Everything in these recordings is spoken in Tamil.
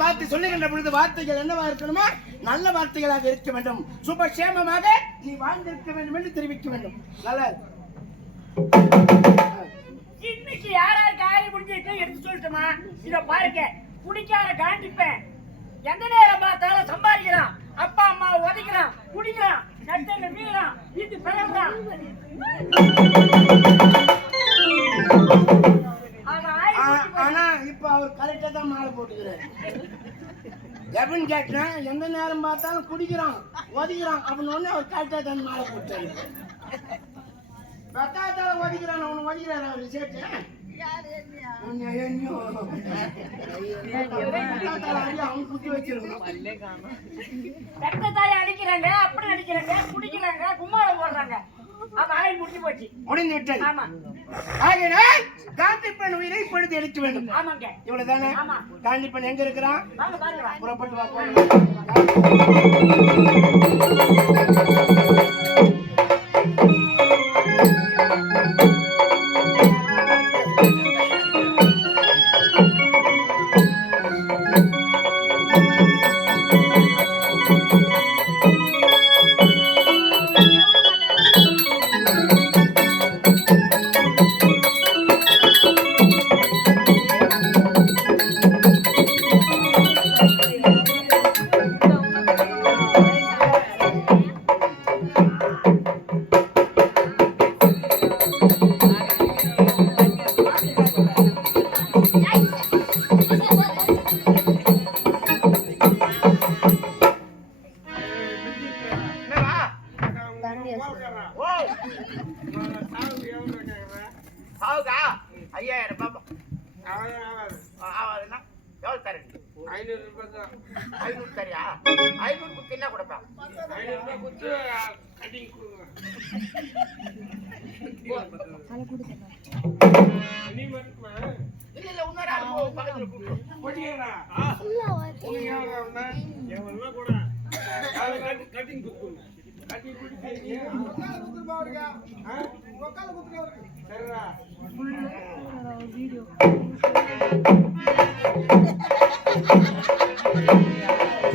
பார்த்து சொல்லுகின்ற பொழுது வார்த்தைகள் என்னவா இருக்கணுமா நல்ல வார்த்தைகளாக இருக்க வேண்டும். சுபக்ஷேமமாக நீ வாழ்ந்திருக்க வேண்டும் என்று தெரிவிக்க வேண்டும். நல்லா இருக்கு. இன்னைக்கு யாரார் காரி முடிஞ்சிட்டு எடுத்து சொல்லட்டுமா? இத பாருங்க குடிக்கார காண்டிப்பேன் எந்த நேரம் பார்த்தாலும் சம்பாதிக்கிறான். அப்பா அம்மா உதைக்கிறான் குடிக்கிறான் நட்டங்க மீறான் இது பிறகுறான். அவர் கரெக்டாக தான் மாலை போட்டுக்கிறாரு. எப்படின்னு கேட்டேன் எந்த நேரம் பார்த்தாலும் குடிக்கிறான் ஒதுக்கிறான் அப்படின்னு அவர் கரெக்டாக தான் மாலை போட்டாரு. பத்தாத்தால ஒதுக்கிறான் அவனு ஒதிக்கிறான் அவர் சேர்த்து உன்னை வச்சிருக்கணும் தாய் அடிக்கிறாங்க அப்படி அடிக்கிறாங்க குடிக்கிறாங்க கும்மாளம் போடுறாங்க. முடிஞ்சு போச்சு. முடிந்து விட்டது. ஆமா. ஆகையினால் காந்திப்பெண் உயிரை இப்பொழுது எடுக்க வேண்டும் இவ்வளவுதானே? ஆமா. காந்திப்பெண் எங்க இருக்கிறான்? புறப்பட்டு வா ஐநூறு தரியா? ஐநூறு குத்து என்ன கொடுப்பேன்? இல்ல, இல்ல, இன்னொரு ஆள்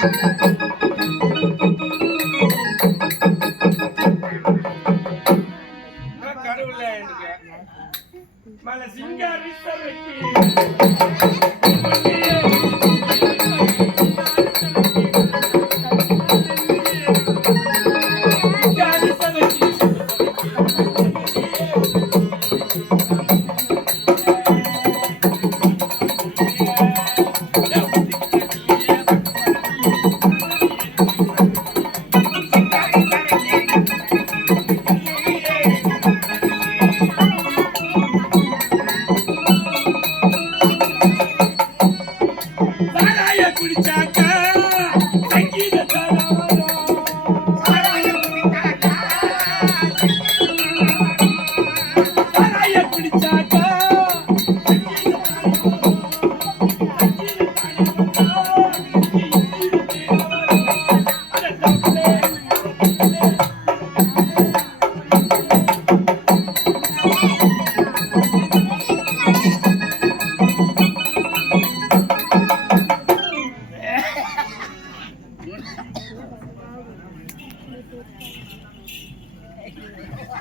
கூப்பிடு. கடவுளே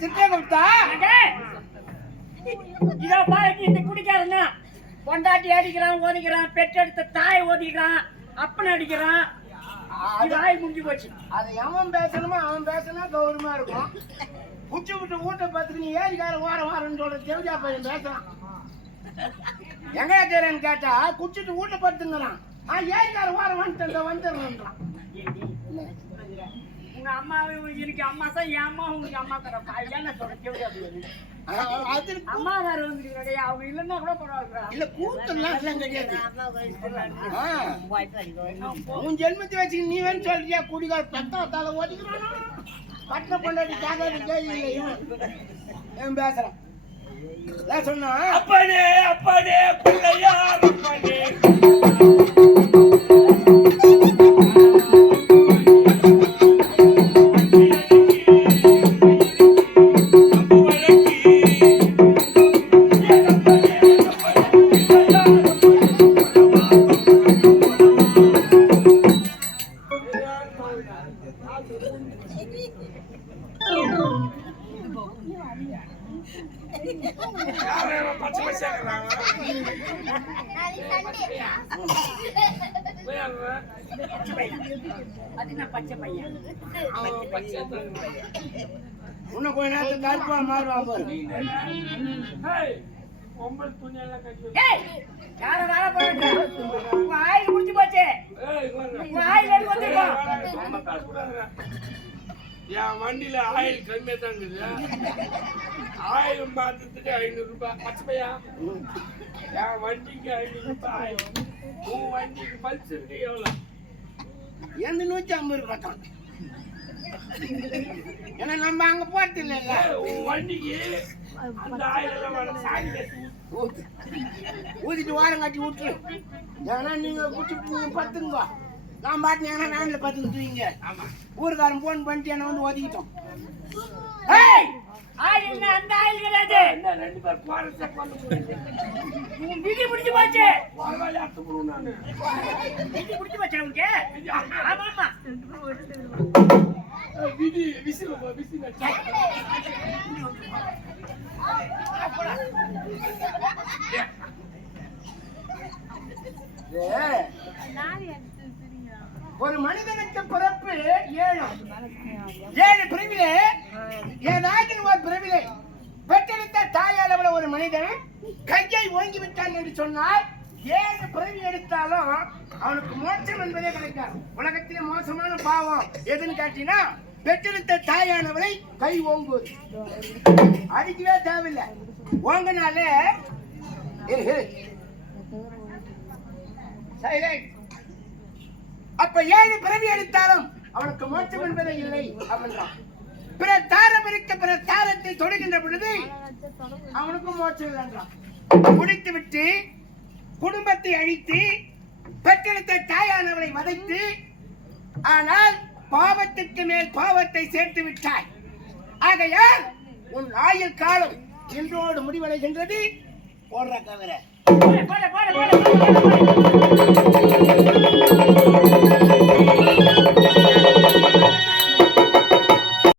சித்திரகுப்தா? அடே! இதோ பாருங்க இந்த குடிக்காரனா? பொண்டாட்டி அடிக்கிறான் ஓதிக்கிறான் பெற்றெடுத்த தாய் ஓதிக்கிறான் அப்பன் அடிக்கிறான். ஆய் முடிஞ்சு போச்சு. அது எவன் பேசணுமோ அவன் பேசினா கௌரவமா இருக்கும். குச்சி விட்டு ஊட்ட பார்த்துட்டு நீ ஏரிக்கார வாரம் வாரம்னு சொல்ற தேவஜா பையன் பேசலாம் எங்க கேட்டா குச்சிட்டு வீட்டை படுத்துங்கிறான் ஆ ஏரிக்கார வாரம் வந்துட்டு வந்துடுறான் ஏண்டி? உங்க அம்மா எனக்கு அம்மா தான் என் அம்மா உங்களுக்கு அம்மா தர என்ன சொல்ற கேள்வி ஆ, அது அம்மா வேற வந்துருக்காங்க அவங்க இல்லைன்னா கூட பரவாயில்ல இல்ல கூத்தம்லாம் எல்லாம் கிடையாது உன் ஜென்மத்தை வச்சு நீ வேணும் சொல்றியா? குடிகார பெத்தா தலை ஓடிக்கிறானா பட்டின பொண்டாட்டி கேட்காது கேள்வி ஏன் பேசுறேன்? சொன்னா அப்பனே அப்பாடே பிள்ளையார் அப்பனே. இன்னும் கொஞ்ச நேரத்துக்கு கருப்பா மாறுவான் பாரு கட்டி யார வேலை போயிட்டு ஆயுள் முடிஞ்சு போச்சு. என் வண்டியில ஆயில் கம்மியா தான் இருக்குது. ஆயில் மாத்தத்துக்கு ஐநூறு ரூபாய். என் வண்டிக்கு ஐநூறு ரூபாய் ஆயில். உன் வண்டிக்கு பல்ஸ் இருக்கு எவ்வளவு எந்த நூத்தி ஐம்பது பக்கம் ஏன்னா நம்ம அங்க போறது உன் வண்டிக்கு அந்த ஆயில் எல்லாம் சாணி கட்டி ஊத்து. ஊத்திட்டு வாரம் கட்டி விட்டுரு. ஏன்னா நீங்க குடிச்சிட்டு பத்துங்க நான் பாட்டு ஏன்னா நான்ல பத்துக்கிட்டுவீங்க ஆமா. ஊருக்காரன் போன் பண்ணிட்டு என்ன வந்து ஒதுக்கிட்டோம் அந்த ஆயில் கிடையாது. என்ன ரெண்டு பேர் போறத பண்ண முடியுது உன் விதி முடிஞ்சு போச்சு. பரவாயில்ல அத்து போடுவோம் நானு. விதி முடிஞ்சு போச்சு உனக்கு ஆமா ஆமா. விதி விசில் விசில் ஒரு மனிதனுக்கு பிறப்பு ஏழு. ஏழு பிரிவிலே ஏதாச்சும் ஒரு பிரிவிலே பெற்றெடுத்த தாயாளவில் ஒரு மனிதன் கையை ஓங்கி விட்டான் என்று சொன்னால் ஏழு பிறவி எடுத்தாலும் அவனுக்கு மோட்சம் என்பதே கிடைக்காது. உலகத்திலே மோசமான பாவம் எதுன்னு கேட்டீங்கன்னா பெற்றெடுத்த தாயானவரை கை ஓங்குவது அடிக்கவே தேவையில்லை. ஓங்கினாலே அப்ப ஏழு பிறவி எடுத்தாலும் அவனுக்கு மோட்சம் என்பதே இல்லை அப்படின்றான் பிற தாரம் இருக்க பிற தாரத்தை தொடுகின்ற பொழுது அவனுக்கும் மோட்சம் இல்லைன்றான். குடித்து விட்டு குடும்பத்தை அழித்து பெற்றெடுத்த தாயானவரை வதைத்து ஆனால் பாவத்திற்கு மேல் பாவத்தை சேர்த்து விட்டாய். ஆகையால் உன் ஆயுள் காலம் இன்றோடு முடிவடைகின்றது. போடுற கவரை.